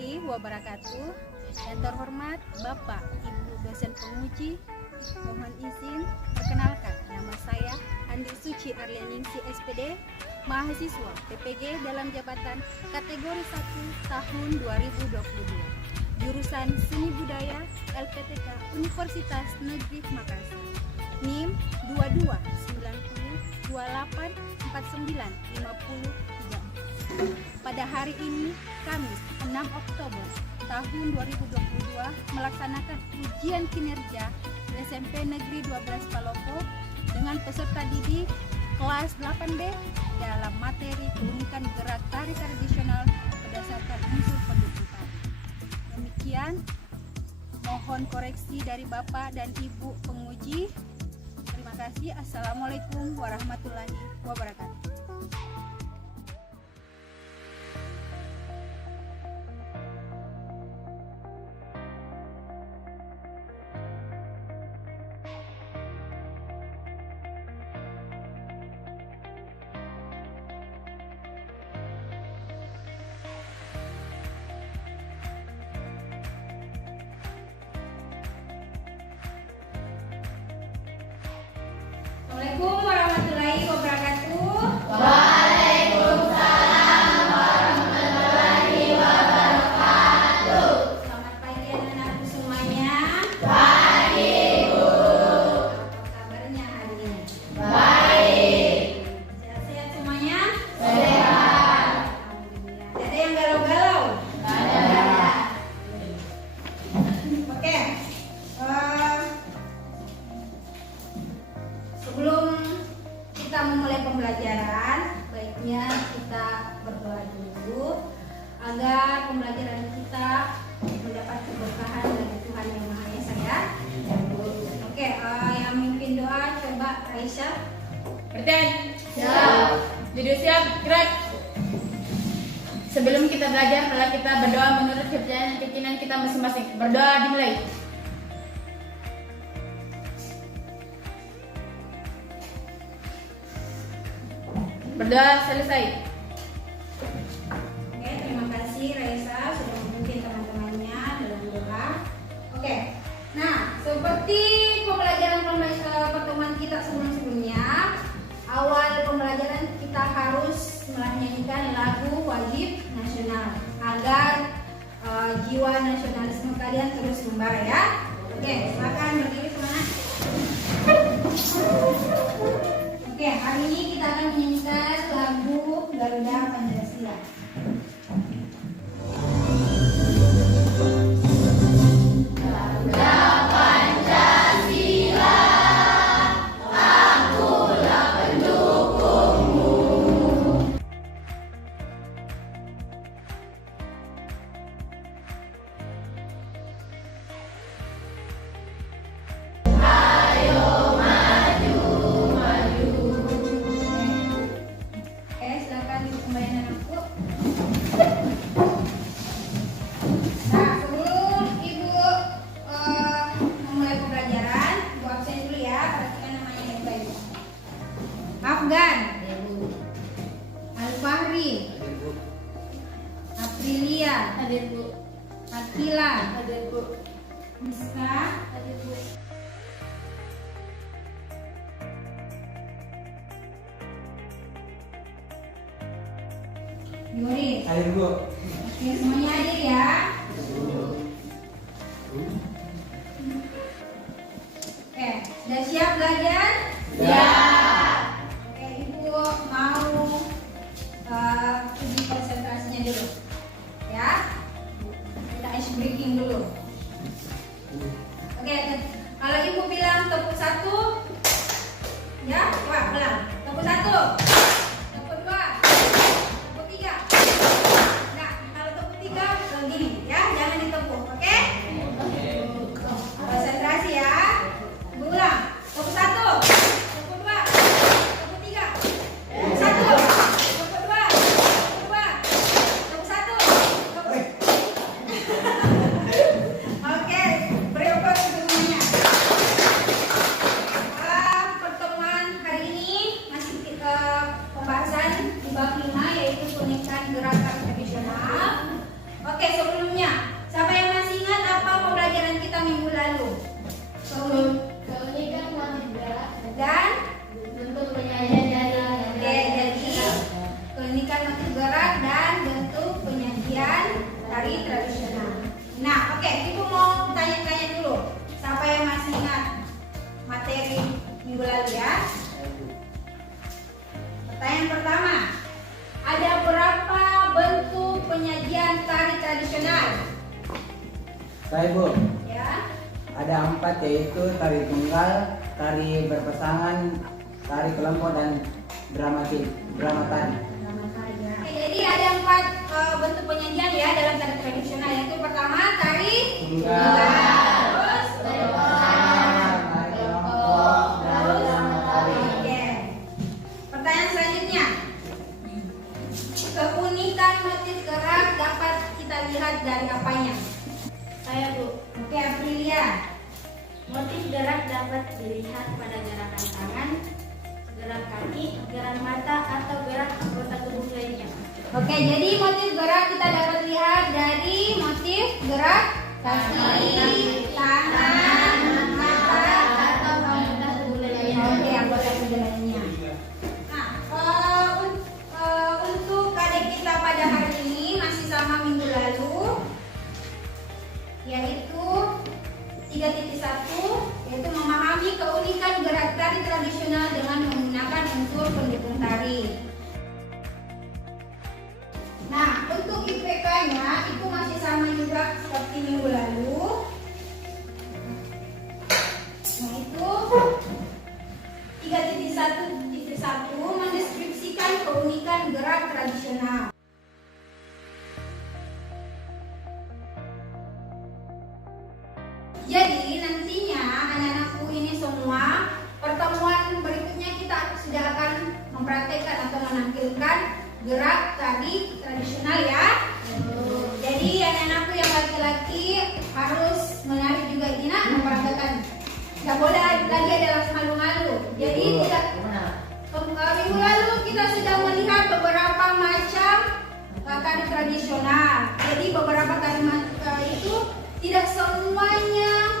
warahmatullahi wabarakatuh. Yang terhormat Bapak Ibu dosen penguji, mohon izin perkenalkan, nama saya Andi Suci Arlianingsi SPD, mahasiswa PPG dalam jabatan kategori 1 tahun 2022, jurusan Seni Budaya LPTK Universitas Negeri Makassar, NIM 22 90 28 49 53. Pada hari ini, Kamis 6 Oktober tahun 2022, melaksanakan ujian kinerja SMP Negeri 12 Palopo dengan peserta didik kelas 8B dalam materi keunikan gerak tari tradisional berdasarkan unsur pendudukan. Demikian, mohon koreksi dari Bapak dan Ibu penguji. Terima kasih. Assalamualaikum warahmatullahi wabarakatuh. Assalamualaikum warahmatullahi wabarakatuh. Waalaikumsalam warahmatullahi wabarakatuh. Selamat pagi anak-anakku semuanya. Pagi, Bu. Apa kabarnya hari ini? Baik. Sehat-sehat semuanya? Sehat. Alhamdulillah. Tidak ada yang galau-galau? Ada. Oke. Sebelum kita memulai pembelajaran, baiknya kita berdoa dulu agar pembelajaran kita mendapat keberkahan dari Tuhan Yang Maha Esa ya. Oke, yang mimpin doa coba Raisa. Berten, Siap. duduk siap, gerak. Sebelum kita belajar, malah kita berdoa menurut kepercayaan dan keyakinan kita masing-masing. Berdoa dimulai. Berdoa selesai. Oke, terima kasih Raisa sudah memimpin teman-temannya dalam doa. Oke, nah seperti pembelajaran pertemuan kita sebelumnya, awal pembelajaran kita harus menyanyikan lagu wajib nasional agar jiwa nasionalisme kalian terus membara ya. Oke, silakan berdiri semangat. Oke, hari ini kita akan menyanyikan lagu Garuda Pancasila. Garuda Pancasila, akulah pendukungmu. Ayo maju, maju. Oke, silakan duduk kembali anakku. Nah, sebelum Ibu memulai pembelajaran, Ibu absen dulu ya. Perhatikan namanya yang baik. Afgan, Al-Fahri, Aprilia, Hadir, Bu. Akila, Hadir, Bu. Miska, Hadir, Bu. Yoris. Ayo Bu. Oke, semuanya hadir ya. Oke, sudah siap belajar? Ya. Oke, Ibu mau uji konsentrasinya dulu, ya. Kita ice breaking dulu. Oke, kalau Ibu bilang tepuk 1, ya, coba bilang tepuk 1, tepuk 2, tepuk 3. Nah, kalau tepuk 3 begini, ya, jangan ditepuk, oke? Konsentrasi ya. Ibu ulang, tepuk 1, tepuk 2, tepuk 3, tepuk 1, tepuk 2, tepuk 2, tepuk 1, tepuk. Oke, beri untuk semuanya. Pertemuan hari ini Baik Bu, Ya. ada 4 yaitu tari tunggal, tari berpasangan, tari kelompok dan drama tari. Oke, jadi ada 4 bentuk penyajian ya dalam tari tradisional, yaitu pertama tari Tunggal, terus tari kelompok, dan drama tari. Oke. Pertanyaan selanjutnya. Keunikan motif gerak dapat kita lihat dari apanya? Saya Bu. Oke, Aprilia. Motif gerak dapat dilihat pada gerakan tangan, gerak kaki, gerak mata, atau gerak anggota tubuh lainnya. Oke, jadi motif gerak kita dapat lihat dari motif gerak kaki, tangan, mata, Atau anggota tubuh lainnya. Oke, anggota tubuh lainnya. Nah, untuk KD kita pada hari ini masih sama minggu lalu, yaitu 3.1, yaitu memahami keunikan gerak tari tradisional dengan menggunakan unsur pendukung tari. Nah, untuk IPK-nya itu masih sama juga seperti minggu lalu. Nah, itu 3.1.1 mendeskripsikan keunikan gerak tradisional. Jadi nantinya anak-anakku ini semua pertemuan berikutnya kita sudah akan mempraktekkan atau menampilkan gerak tari tradisional ya. Jadi anak-anakku yang laki-laki harus menari juga ini nak mempraktekkan. Tidak boleh lagi ada rasa malu-malu. Jadi tidak. Minggu lalu kita sudah melihat beberapa macam tari tradisional. Jadi beberapa tari itu tidak semuanya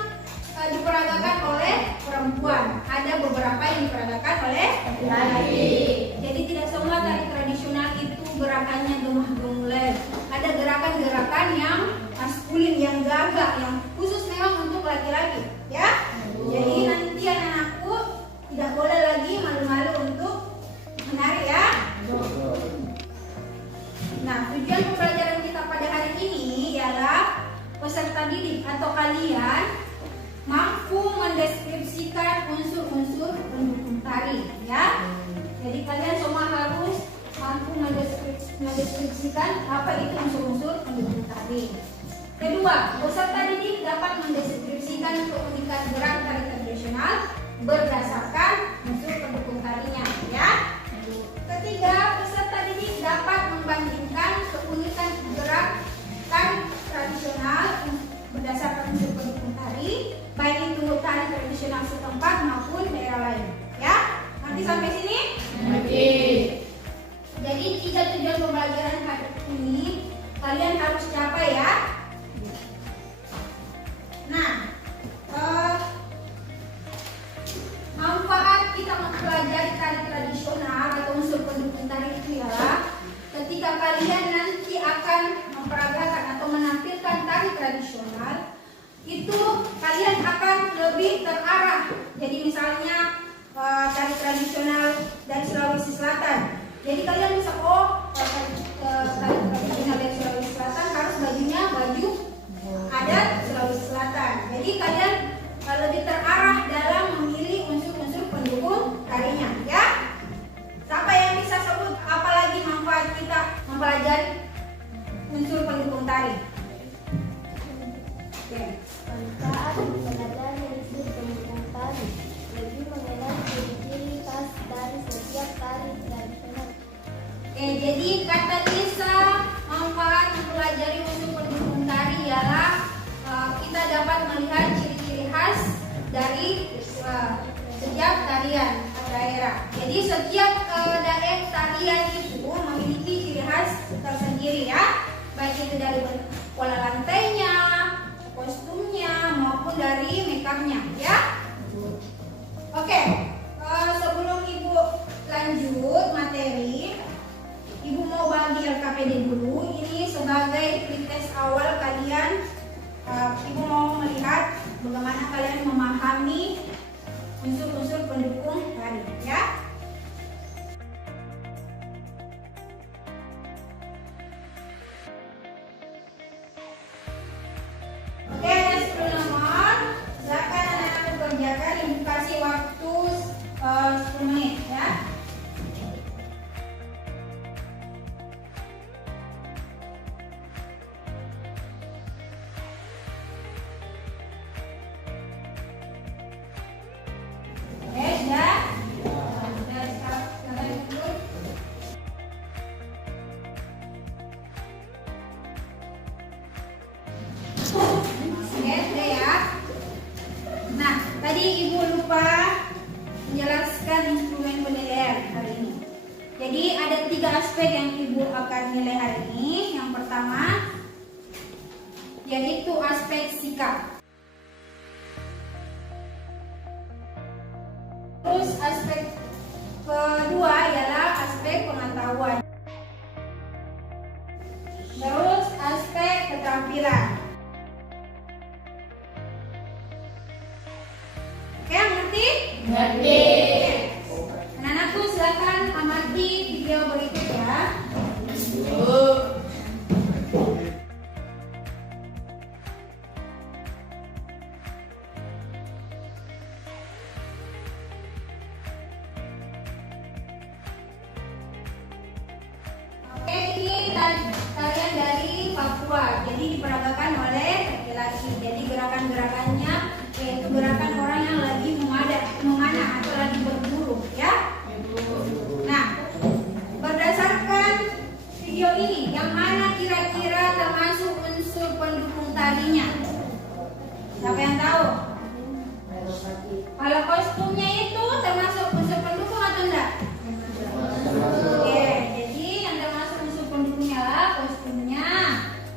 diperagakan oleh perempuan. Ada beberapa yang diperagakan oleh laki. Jadi tidak semua tari tradisional itu gerakannya gemah-gemulai. Ada gerakan-gerakan yang maskulin, yang gagah, yang khusus memang untuk laki-laki. Ya. Jadi nanti anak-anakku tidak boleh lagi malu-malu untuk menari ya. Nah, tujuan pembelajaran kita pada hari ini ialah peserta didik atau kalian mampu mendeskripsikan unsur-unsur pendukung tari ya. Jadi kalian semua harus mampu mendeskripsikan apa itu unsur-unsur pendukung tari. Kedua, peserta didik dapat mendeskripsikan keunikan gerak tari tradisional berdasarkan unsur pendukung tarinya ya. Ketiga, peserta didik dapat membandingkan keunikan gerak tari tradisional berdasarkan unsur pendukung tari, baik itu tari tradisional setempat maupun daerah lain. Ya, nanti sampai sini. Jadi 3 tujuan pembelajaran kali ini kalian harus capai ya. Nah, manfaat kita mempelajari tari tradisional atau unsur pendukung tari itu ialah ketika kalian nanti akan memperagakan atau menampilkan tari tradisional, itu kalian akan lebih terarah. Jadi misalnya tari tradisional dari Sulawesi Selatan, jadi kalian bisa tari tradisional dari Sulawesi Selatan harus bajunya baju adat Sulawesi Selatan. Jadi kalian lebih terarah dalam memilih unsur-unsur pendukung tarinya ya. Siapa yang bisa sebut apalagi manfaat kita mempelajari unsur pendukung tari? Manfaat belajar unsur pendukung tari, lebih mengenal ciri-ciri khas dari setiap tari tradisional. Jadi kata Lisa, manfaat mempelajari unsur pendukung tari ialah kita dapat melihat ciri-ciri khas dari setiap tarian daerah. Jadi setiap daerah tarian itu memiliki ciri khas tersendiri ya, baik itu dari pola lantainya, kostumnya maupun dari makeupnya ya. Oke, sebelum Ibu lanjut materi, Ibu mau bagi LKPD dulu. Ini sebagai pretest awal kalian. Ibu mau melihat bagaimana kalian memahami unsur-unsur pendukung tari ya. tadi Ibu lupa menjelaskan instrumen penilaian hari ini. Jadi ada 3 aspek yang Ibu akan nilai hari ini. Yang pertama yaitu aspek sikap. Terus aspek kedua ialah aspek pengetahuan. Terus aspek keterampilan. Oke, ngerti? Ngerti. Anak-anakku silakan amati video berikut ya. Oke, ini tarian dari Papua. Jadi diperagakan oleh laki-laki. Jadi gerakan-gerakannya yaitu gerakan orang yang lagi memanah atau lagi berburu, ya. Nah, berdasarkan video ini, yang mana kira-kira termasuk unsur pendukung tarinya? Siapa yang tahu? Kalau kostumnya itu termasuk unsur pendukung atau enggak? Oke, jadi yang termasuk unsur pendukungnya lah kostumnya.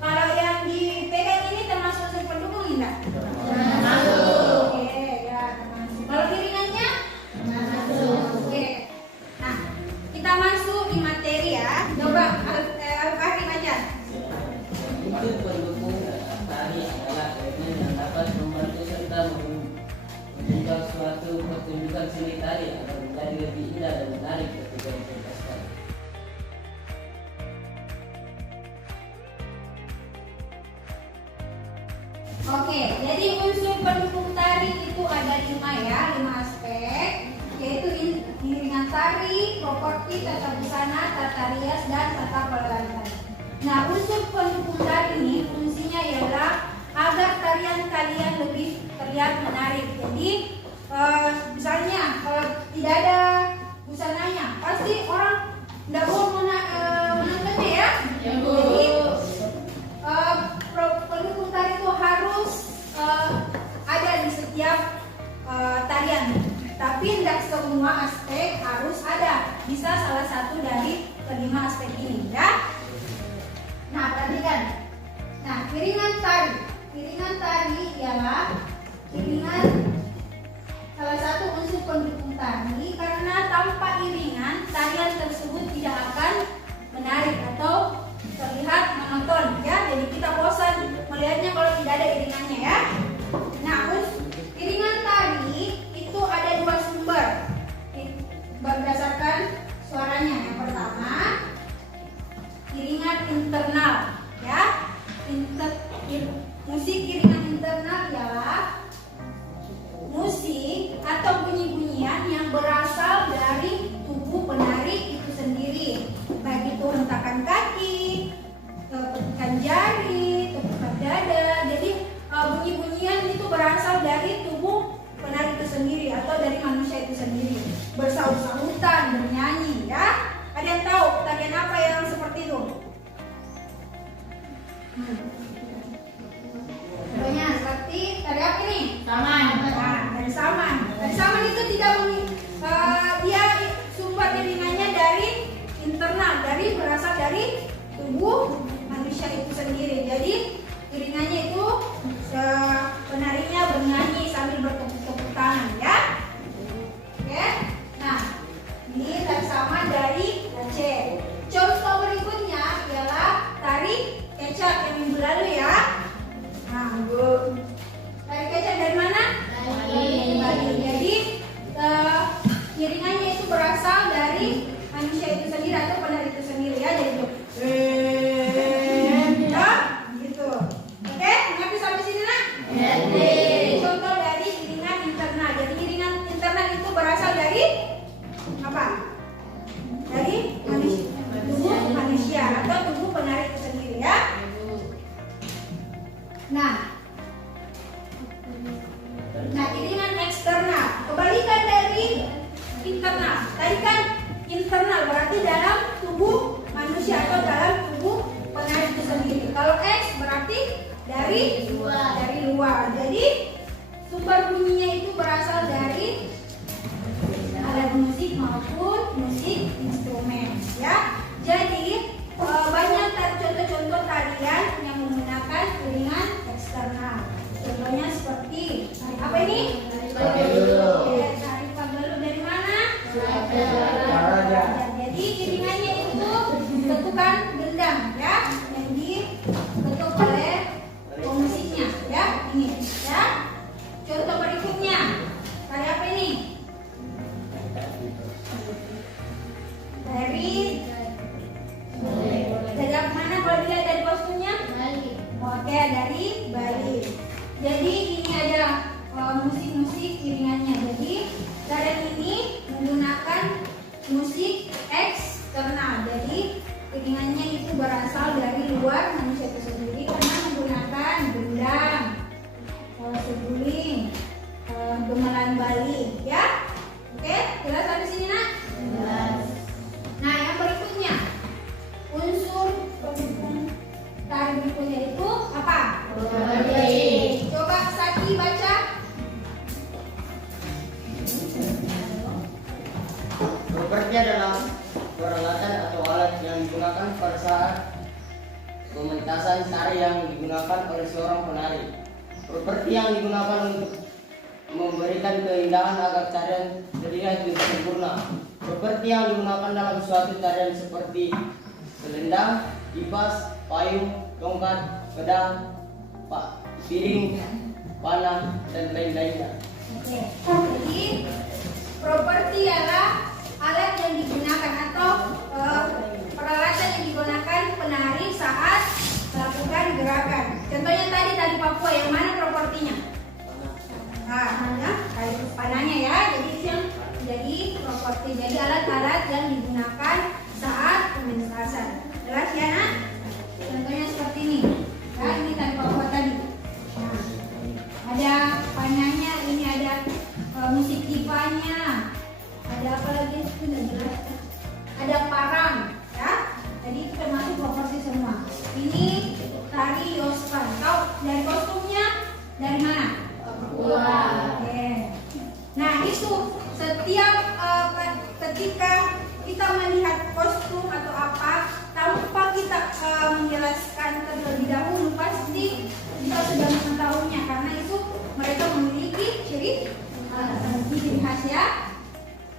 Kalau yang dipegang ini termasuk unsur pendukung enggak? Oke, ya termasuk. Kalau piringannya? Oke. Nah, kita masuk di materi ya. Coba Al-Fahri baca. Itu pendukung tari adalah elemen yang dapat membantu serta menunjukkan suatu pertunjukan seni tari agar menjadi lebih indah dan menarik ketika dipentaskan. Oke, jadi unsur pendukung tari itu ada 5 aspek, yaitu iringan tari, properti, tata busana, tata rias, dan tata pelelan tari. Nah, unsur pendukung tari ini fungsinya ialah agar tarian kalian lebih terlihat menarik. Jadi, misalnya kalau tidak ada busananya, pasti orang tidak mau menontonnya ya. Jadi, pendukung tari itu harus ada di setiap tarian, tapi tidak semua aspek harus ada. Bisa salah satu dari kelima aspek ini, ya. Nah, perhatikan. Nah, iringan tari. Iringan tari ialah iringan salah satu unsur pendukung tari, karena tanpa iringan tarian tersebut tidak akan menarik atau terlihat monoton, ya. Jadi kita bosan melihatnya kalau tidak ada iringannya, ya. Nah, iringan tari itu ada 2 sumber berdasarkan suaranya. Yang pertama, iringan internal, ya. Musik iringan internal ialah musik atau bunyi-bunyian yang berasal dari tubuh penari itu sendiri, baik itu hentakan kaki, petikan jari, tepukan dada. Jadi bunyi-bunyian itu berasal dari tubuh penari itu sendiri atau dari manusia itu sendiri, bersaut-sautan, bernyanyi, ya. Ada yang tahu tarian apa yang seperti itu? Contohnya seperti tari apa nih? Saman. Nah, tari saman. Tari saman itu tidak dia sumber iringannya dari internal, berasal dari tubuh manusia itu sendiri. Jadi iringannya itu penarinya bernyanyi sambil bertepuk-tepuk tangan, ya. Oke. Nah, ini tari saman dari Aceh. Contoh berikutnya ialah tari kecak yang minggu lalu, ya. Nah, tari kecak dari mana? Dari Bali. Jadi iringannya itu berasal dari manusia itu sendiri atau penari itu sendiri, ya. Jadi itu gitu. Oke, ngerti sampai sini, nak? Ngerti. Contoh dari iringan internal. Jadi iringan internal itu berasal dari apa? Dari tubuh manusia atau tubuh penari itu sendiri, ya. Nah, iringan eksternal kebalikan dari internal. Tadi kan internal berarti dalam tubuh manusia atau dalam tubuh penari itu sendiri. Kalau X berarti dari luar. Jadi sumber bunyinya itu berasal dari alat musik maupun musik instrumen, ya. Jadi banyak contoh-contoh tarian yang menggunakan iringan eksternal. Contohnya seperti apa ini? Tari Pagelu dari mana? Toraja. Jadi iringannya itu ketukan gendang, ya, yang diketuk oleh pemusiknya, ya. Ini, ya. Contoh berikutnya, tari apa ini? Dari mana kalau dilihat dari kostumnya? Bali. Oke, dari Bali. Jadi ini ada musik-musik iringannya. Jadi tarian ini menggunakan musik eksternal. Jadi iringannya itu berasal dari luar manusia itu sendiri karena menggunakan gendang, seguling, gamelan Bali, ya. Oke, jelas sampai sini, Nak? Jelas. Nah, yang berikutnya, unsur pendukung tari berikutnya itu apa? Properti. Coba Saki baca. Properti adalah peralatan atau alat yang digunakan pada saat pementasan tari yang digunakan oleh seorang penari. Properti yang digunakan untuk memberikan keindahan agar tarian terlihat lebih sempurna. Properti yang digunakan dalam suatu tarian seperti selendang, kipas, payung, tongkat, pedang, piring, panah, dan lain-lainnya. Oke. Jadi properti adalah alat yang digunakan atau peralatan yang digunakan penari saat melakukan gerakan. Contohnya tadi Papua, yang mana propertinya? Nah, ya, kayu panahnya, ya. Jadi itu yang jadi properti. Jadi alat-alat yang digunakan saat pementasan. Jelas ya, Nak? Contohnya seperti ini. Ya, ini tadi Papua tadi. Nah, ada panahnya, ini ada musik tipanya. Ada apa lagi? Itu tidak jelas. Ada parang, ya. Jadi itu termasuk properti semua. Ini tari Yospan. Tahu dari kostumnya dari mana? Oke. Nah, itu setiap ketika kita melihat kostum atau apa, tanpa kita menjelaskan terlebih dahulu, pasti kita sudah mengetahuinya karena itu mereka memiliki ciri khas, ya.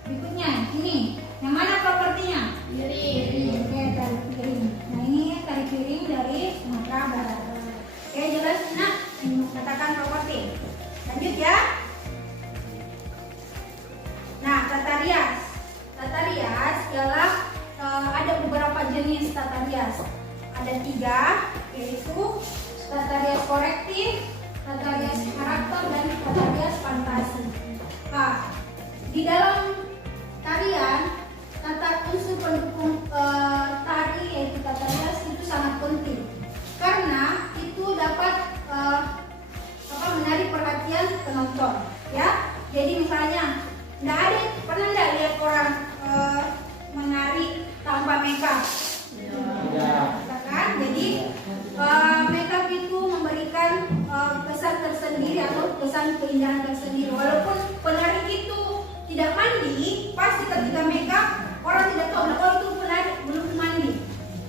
Berikutnya, ini yang mana propertinya? Piring. Oke, tari piring. Nah, ini tari piring dari Sumatera Barat. Oke, jelas, Nak? Katakan properti. Lanjut, ya. Nah, tata rias. Tata rias ialah ada beberapa jenis tata rias. Ada 3, yaitu tata rias korektif, tata rias karakter, dan tata rias fantasi. Nah, di dalam tarian, tata unsur pendukung tari yaitu tata rias itu sangat penting karena itu dapat menarik perhatian penonton, ya. Jadi misalnya, pernah nggak lihat orang menari tanpa makeup? Kan? Jadi makeup itu memberikan kesan tersendiri atau kesan keindahan tersendiri. Walaupun penari itu tidak mandi, pasti ketika makeup orang tidak tahu, oh itu penari belum mandi.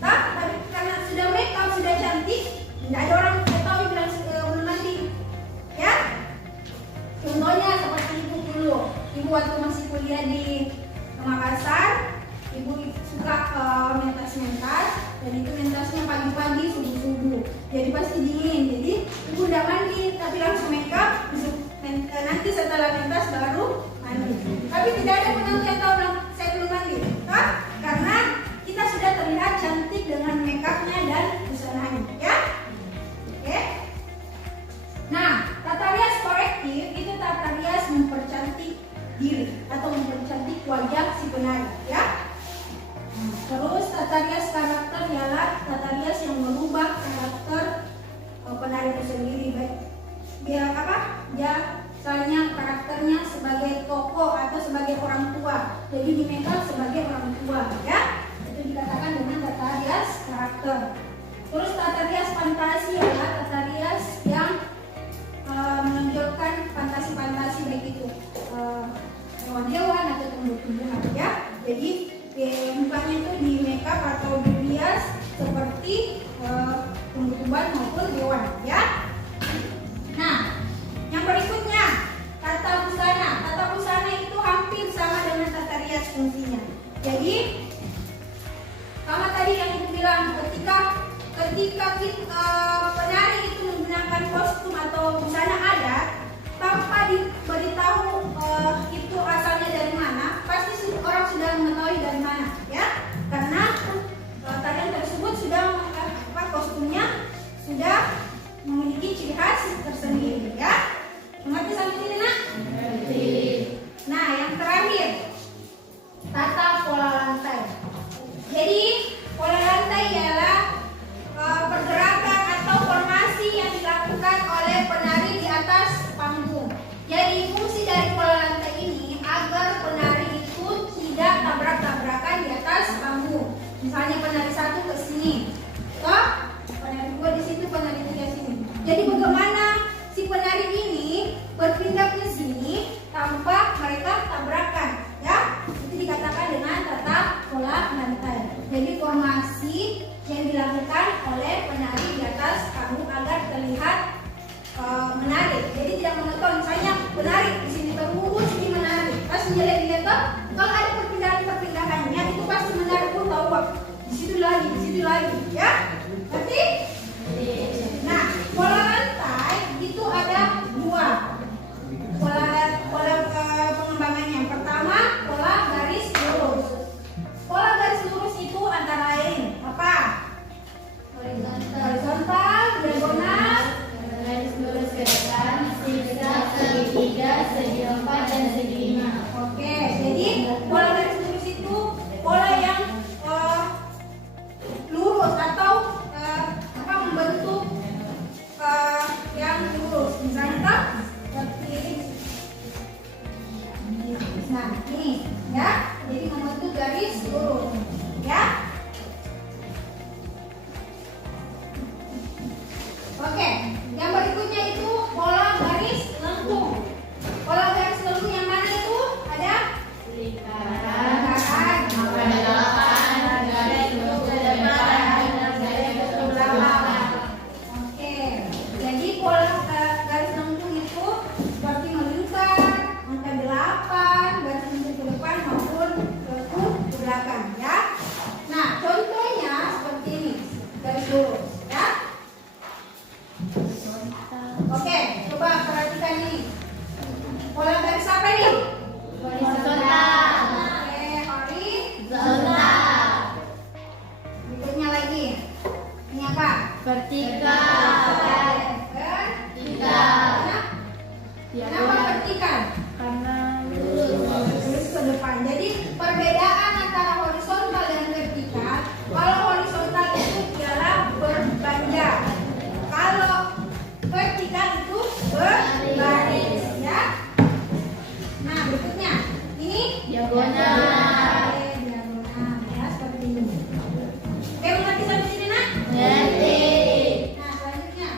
Tapi karena sudah makeup, sudah cantik, tidak ada orang yang tahu bilang belum mandi, ya. Contohnya seperti ibu dulu, ibu waktu masih kuliah di Makassar, ibu suka mentas-mentas, dan itu mentasnya pagi-pagi, subuh-subuh, jadi pasti dingin. Jadi ibu udah mandi, tapi langsung makeup, nanti setelah mentas baru mandi. Tapi tidak ada penonton yang tahu saya belum mandi, karena kita sudah terlihat cantik dengan makeupnya dan busananya, ya. Oke. Nah, tata rias korektif itu tata rias mempercantik diri atau mempercantik wajah si penari, ya. Terus tata rias karakter ialah tata rias yang merubah karakter penari itu sendiri, baik dia misalnya karakternya sebagai tokoh atau sebagai orang tua, jadi di makeup sebagai orang tua, ya. Itu dikatakan dengan tata rias karakter. Terus tata rias fantasi adalah tata rias yang menonjolkan fantasi atau busana adat tanpa diberitahu itu asalnya dari mana, pasti orang sudah mengetahui dari mana, ya, karena tarian tersebut sudah kostumnya sudah memiliki ciri khas tersendiri, ya. Mengerti sampai sini, Nak? Nah, yang terakhir, tata pola lantai. Jadi pola lantai ialah pergerakan atau formasi yang dilakukan oleh penari di atas panggung. Jadi fungsi dari pola lantai ini agar penari itu tidak tabrak-tabrakan di atas panggung. Misalnya penari satu ke sini, toh penari dua di situ, penari tiga sini. Jadi bagaimana si penari ini berpindah ke sini tanpa mereka tabrakan, ya? Itu dikatakan dengan tata pola lantai. Jadi formasi yang dilakukan oleh penari di atas panggung agar terlihat menarik. Jadi tidak monoton. Misalnya penari di sini terurus, sini menarik. Pas dilihat kalau ada perpindahannya itu pasti menarik pun tahu. Di situ lagi, ya. Berarti? Nah, pola lantai itu ada dua. Pola pengembangannya. Yang pertama, pola garis lurus. Pola garis lurus itu antara lain apa? Horizontal, diagonal, Garis lurus ke depan, zigzag, segitiga, segi empat, dan segi lima. Oke, jadi pola garis lurus itu pola yang lurus atau membentuk yang lurus. Misalnya seperti nah ini, ya. Jadi membentuk garis lurus, ya. Oke, yang berikutnya itu pola garis lengkung. Pola garis lengkung yang mana itu? Ada lingkaran, garis lurus ke depan, garis lurus ke belakang. Oke, jadi pola garis lengkung itu seperti melingkar, angka 8, garis lengkung ke depan maupun ke belakang, ya. Nah, contohnya seperti ini, garis lurus, ya. Oke, coba perhatikan ini. Pola garis apa ini? Horizontal. Oke, Horizontal. berikutnya lagi. Ini apa? Vertikal. Vertikal. Kenapa vertikal? Karena Lurus ke depan. Jadi perbedaan antara horizontal dan vertikal. Kalau horizontal itu ialah berpanjang. Kalau vertikal itu berbaris, ya. Nah, berikutnya ini diagonal. Oke, diagonal, ya, seperti ini. Oke, mengerti sampai sini, Nak? Ngerti. Nah, selanjutnya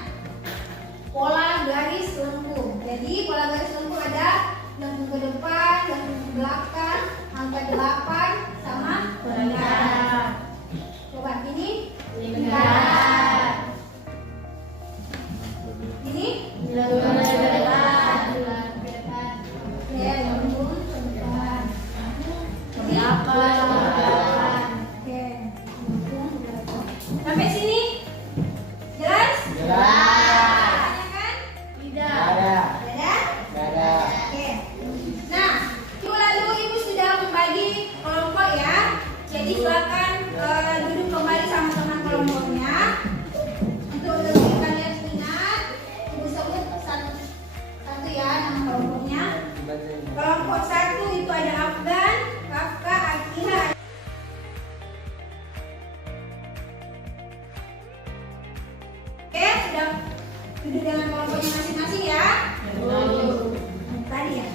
pola garis lengkung. Jadi pola garis lengkung ada lengkung ke depan, lengkung ke belakang, angka 8 sama lingkaran. Coba ini Lingkaran. Ini Lengkung ke depan. ya lengkung ke depan. Ini Belakang. oke, lengkung ke belakang. Sampai sini jelas? Jelas. Ada kan? Tidak. Ada. Ada? Ada. Oke. Nah, itu lalu Ibu sudah membagi kelompok, ya. Jadi silakan duduk kembali sama teman kelompoknya. Untuk lebih kalian ingat, Ibu sebut satu ya nama kelompoknya. Kelompok 1 itu ada Afgan, Kafka, Akiha. Oke, sudah duduk dengan kelompoknya masing-masing, ya. Tadi ya.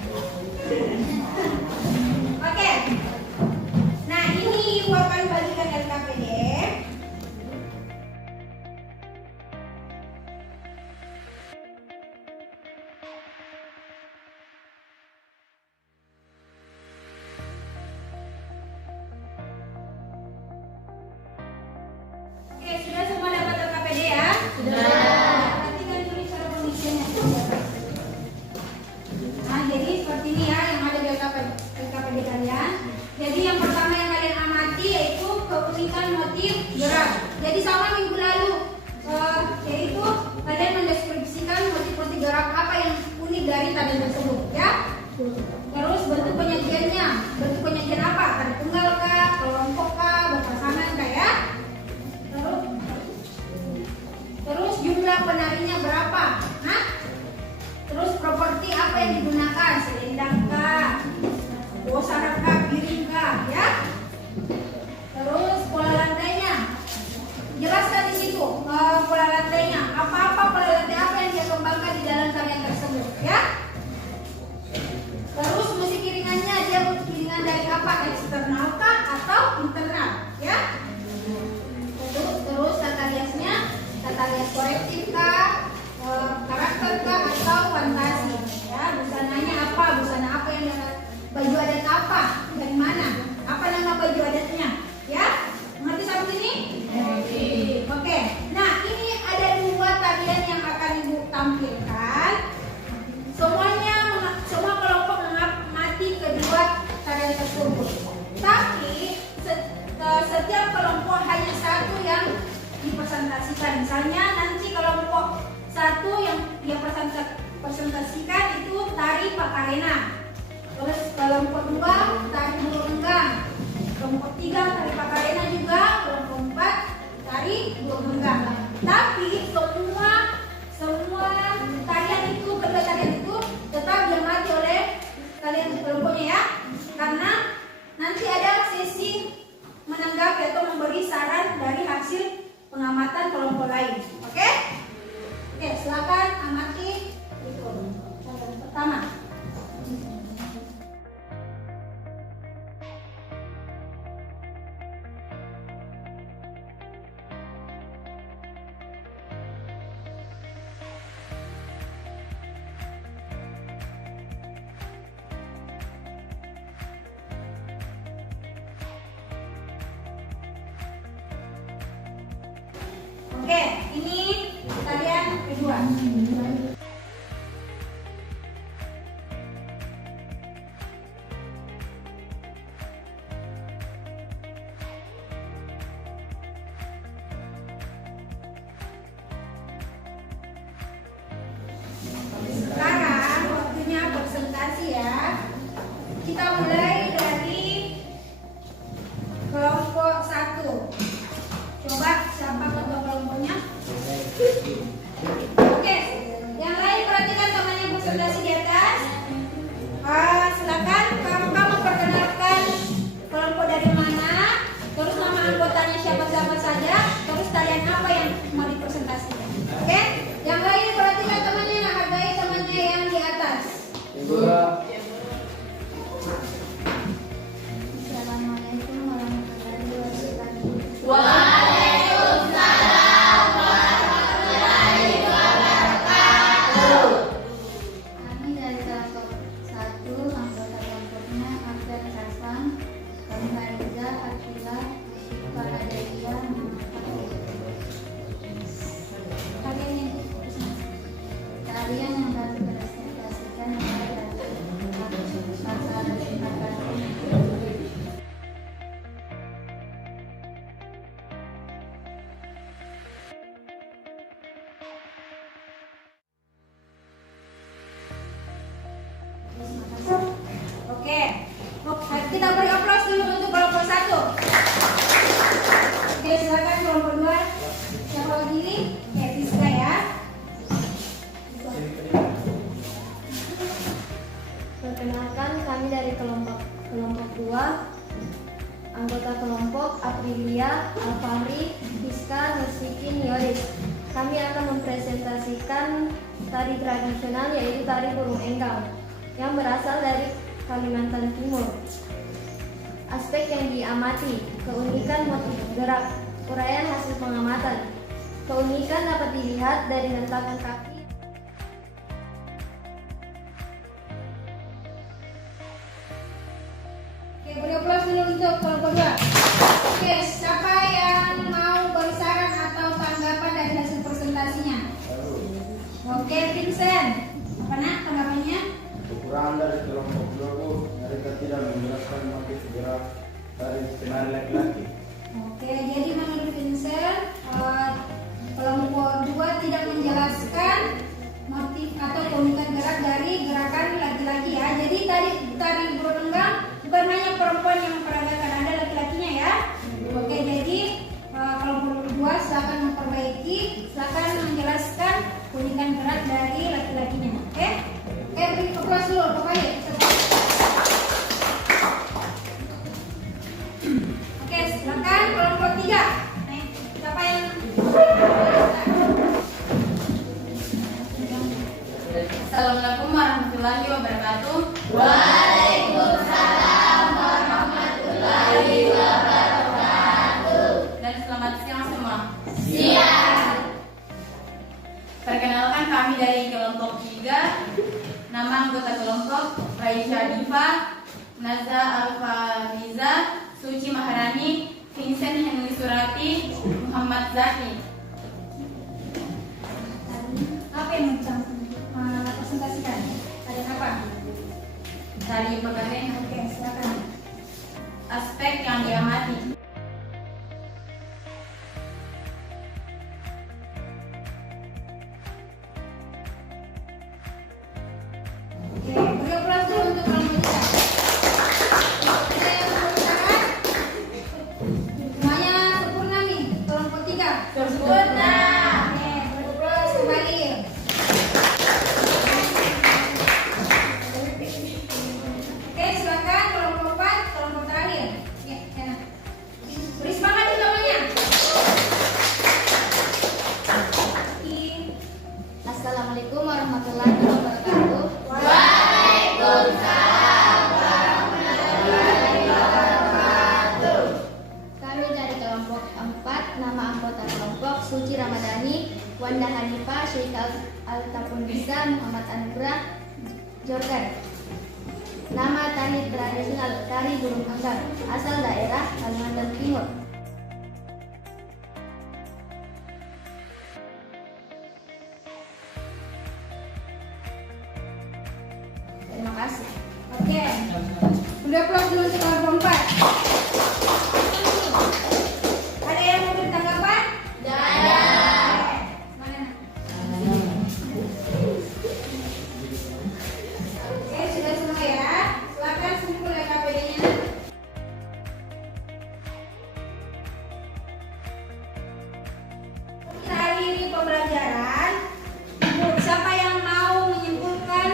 Oke. Nah, ini Ibu akan bagikan LKPD. Oke, sudah semua dapat LKPD, ya? Sudah. Perhatikan dulu cara pengisiannya. Terus bentuk penyajiannya, bentuk penyajian apa? Tari tunggal kah, kelompok kah, berpasangan kah ya? Terus jumlah penarinya berapa? Hah? Terus properti apa yang digunakan? Selendang kah, bosara kah, piring kah, ya? Terus pola lantainya, jelaskan di situ pola lantainya. Apa-apa pola lantai apa yang dia kembangkan di dalam tarian tersebut, ya? Terus musik iringannya, dia musik iringan dari apa? Eksternal kah atau internal, ya? Terus tata rias korektif kah, karakter kah atau fantasi, ya? Busananya apa? Busana apa yang dia, baju adat apa? Dari mana? Apa nama baju adatnya? Ya? Mengerti sampai sini? Oke. Nah, ini ada 2 tarian yang akan Ibu tampilkan. Semua kelompok mengamati kedua tarian tersebut. Tapi setiap kelompok hanya satu yang dipresentasikan. Misalnya nanti kelompok 1 yang dia presentasikan itu tari Pakarena. Terus kelompok 2 tari Burung Enggang. Kelompok 3 tari Pakarena juga. Kelompok 4 tari Burung Enggang. Tapi semua tarian itu, kedua tarian itu tetap diamati oleh kalian kelompoknya ya. Karena nanti ada sesi menanggapi atau memberi saran dari hasil pengamatan kelompok lain. Oke? Oke, silakan amati itu. Contoh pertama. Oke, ini tarian kedua. Sekarang waktunya presentasi ya. Kita mulai dari kelompok 1. Coba siapa ketua kelompoknya? Oke, yang lain perhatikan temannya presentasi di atas. Silakan kamu perkenalkan kelompok dari mana, terus nama anggotanya siapa saja, terus tarian apa yang mau dipresentasikan. Oke, yang lain perhatikan temannya, hargai temannya yang di atas. Assalamualaikum warahmatullahi wabarakatuh. Kami dari kelompok 1, anggota kelompoknya Abdel Hasan, Kamariza, Akila, Syifa Adaya, tarian yang kami presentasikan adalah masalah Oke, kita beri aplaus dulu untuk kelompok 1. Oke, silakan kelompok 2. Siapa lagi ini? Rizka ya. Perkenalkan, kami dari kelompok 2, anggota kelompok Aprilia, Alfahri, Fiska, Nursikin, Yoris. Kami akan mempresentasikan tari tradisional yaitu tari Burung Enggang yang berasal dari Kalimantan Timur. Aspek yang diamati, keunikan motif gerak, uraian hasil pengamatan. Keunikan dapat dilihat dari hentakan kaki. Oke, beri aplaus dulu untuk kelompok 2. Oke, siapa yang mau beri saran atau tanggapan dari hasil presentasinya? Oke, Vincent. Apa nak tanggapannya? Kekurangan dari kelompok 2, mereka tidak menjelaskan motif gerak dari penari laki-laki. Oke, jadi menurut Vincent, kelompok 2 tidak menjelaskan motif atau keunikan gerak dari gerakan laki-laki ya. Jadi tadi dengan gerak dari laki-lakinya. Oke? Oke, beri aplaus dulu pokoknya. Oke, silakan kelompok 3. Nih, siapa yang Assalamualaikum warahmatullahi wabarakatuh. Waalaikumsalam warahmatullahi wabarakatuh. Dan selamat siang semua. Siap. Perkenalkan kami dari kelompok 3. Nama anggota kelompok Raisya Diva, Naza Alfariza, Suci Maharani, Vincent Henry Surati, Muhammad Zaki. apa yang mau presentasikan? Ada apa? Dari Pegawai Oke, silakan. aspek yang diamati. Oke, beri aplaus dulu untuk kelompok 3. Ada yang mau bicara? Semuanya sempurna nih, kelompok 3. Sempurna. Oke, beri aplaus kembali. Oke, silakan kelompok 4, kelompok terakhir. Ya, ya. Beri semangat semuanya. Assalamualaikum warahmatullahi wabarakatuh. Kami dari kelompok 4, nama anggota kelompok Suci Ramadhani, Wanda Hanifah, Syekh Altafundisa, Muhammad Anugrah, Jordan. Nama tari tradisional tari burung anggar, asal daerah Kalimantan Timur. Terima kasih. Oke. Beri aplaus dulu untuk kelompok 4. Ada yang mau beri tanggapan? Ada. Mana? Oke, sudah semua ya. Silakan simpul KPD-nya. Kita akhiri pembelajaran. Siapa yang mau menyimpulkan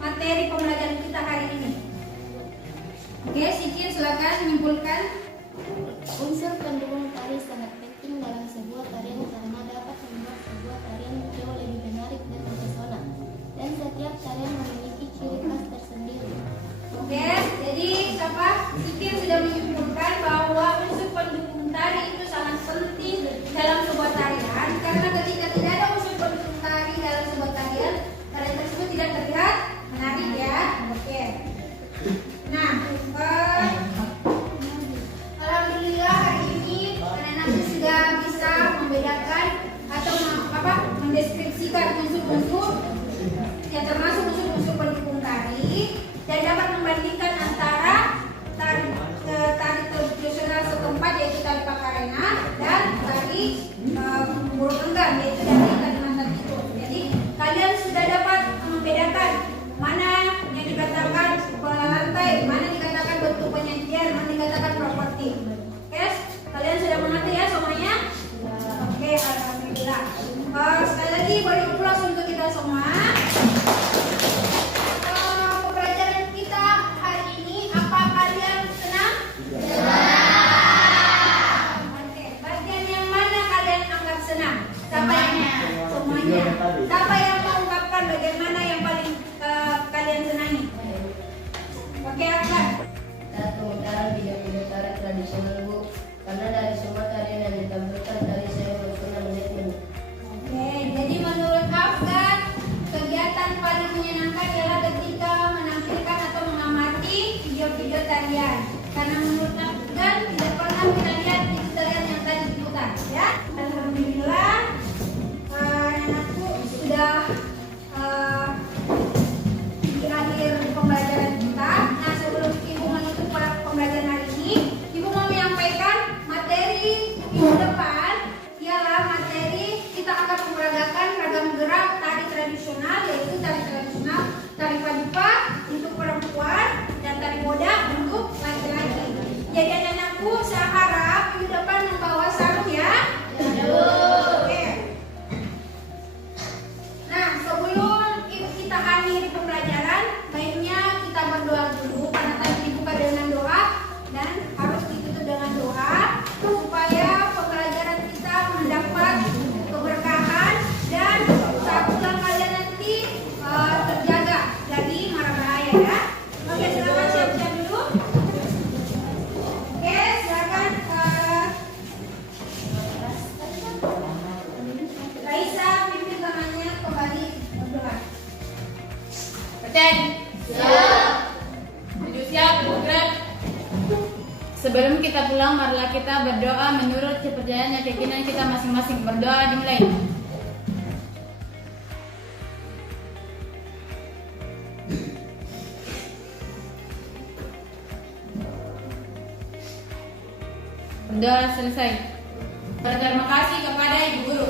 materi pembelajaran kita hari ini? Oke, Sikin silakan menyimpulkan. Unsur pendukung tari sangat penting dalam sebuah tarian karena dapat membuat sebuah tarian jauh lebih menarik dan mempesona. Dan setiap tarian memiliki ciri khas tersendiri. Oke, jadi siapa? Sikin sudah menyimpulkan bahwa unsur pendukung tari itu sangat penting dalam sebuah tarian karena ketika tidak ada unsur pendukung tari dalam sebuah tarian, tarian tersebut tidak terlihat menarik ya. Oke. Nah, alhamdulillah hari ini anak-anak sudah bisa membedakan atau mendeskripsikan unsur-unsur yang termasuk unsur-unsur pendukung tari dan dapat membandingkan antara tari tradisional setempat yaitu tari Pakarena dan tari burung enggan yaitu dari Kalimantan Timur. Jadi kalian sudah dapat membedakan mana yang dikatakan bola lantai, mana dikatakan bentuk penyajian, mana dikatakan properti. Oke, kalian sudah mengerti ya semuanya? Oke, alhamdulillah. Sekali lagi beri aplaus untuk kita semua. Pembelajaran kita hari ini, apa kalian senang? Oke, bagian yang mana kalian anggap senang? Semuanya. Siapa yang mengungkapkan bagian mana yang paling kalian senangi? Oke, Akbar. Saat pemutaran video-video tari tradisional Bu, karena dari semua tarian yang ditampilkan tari saya pernah melihat. Oke, jadi menurut Afgan, kegiatan paling menyenangkan adalah ketika menampilkan atau mengamati video-video tarian. Karena menurut Afgan tidak pernah kita lihat itu tarian yang tadi diputar, ya. Alhamdulillah, anakku sudah di akhir pembelajaran kita. Nah, sebelum Ibu menutup pembelajaran hari ini, Ibu mau menyampaikan materi minggu depan ialah materi kita akan memperagakan ragam gerak tari tradisional yaitu tari tradisional tari paduka untuk perempuan dan tari boda untuk laki-laki. Jadi anak-anakku saya harap minggu depan membawa sarung ya. Absen? Siap. Tujuh siap, gerak. Sebelum kita pulang, marilah kita berdoa menurut kepercayaan dan keyakinan kita masing-masing. Berdoa dimulai. Berdoa selesai. Berterima kasih kepada Ibu Guru.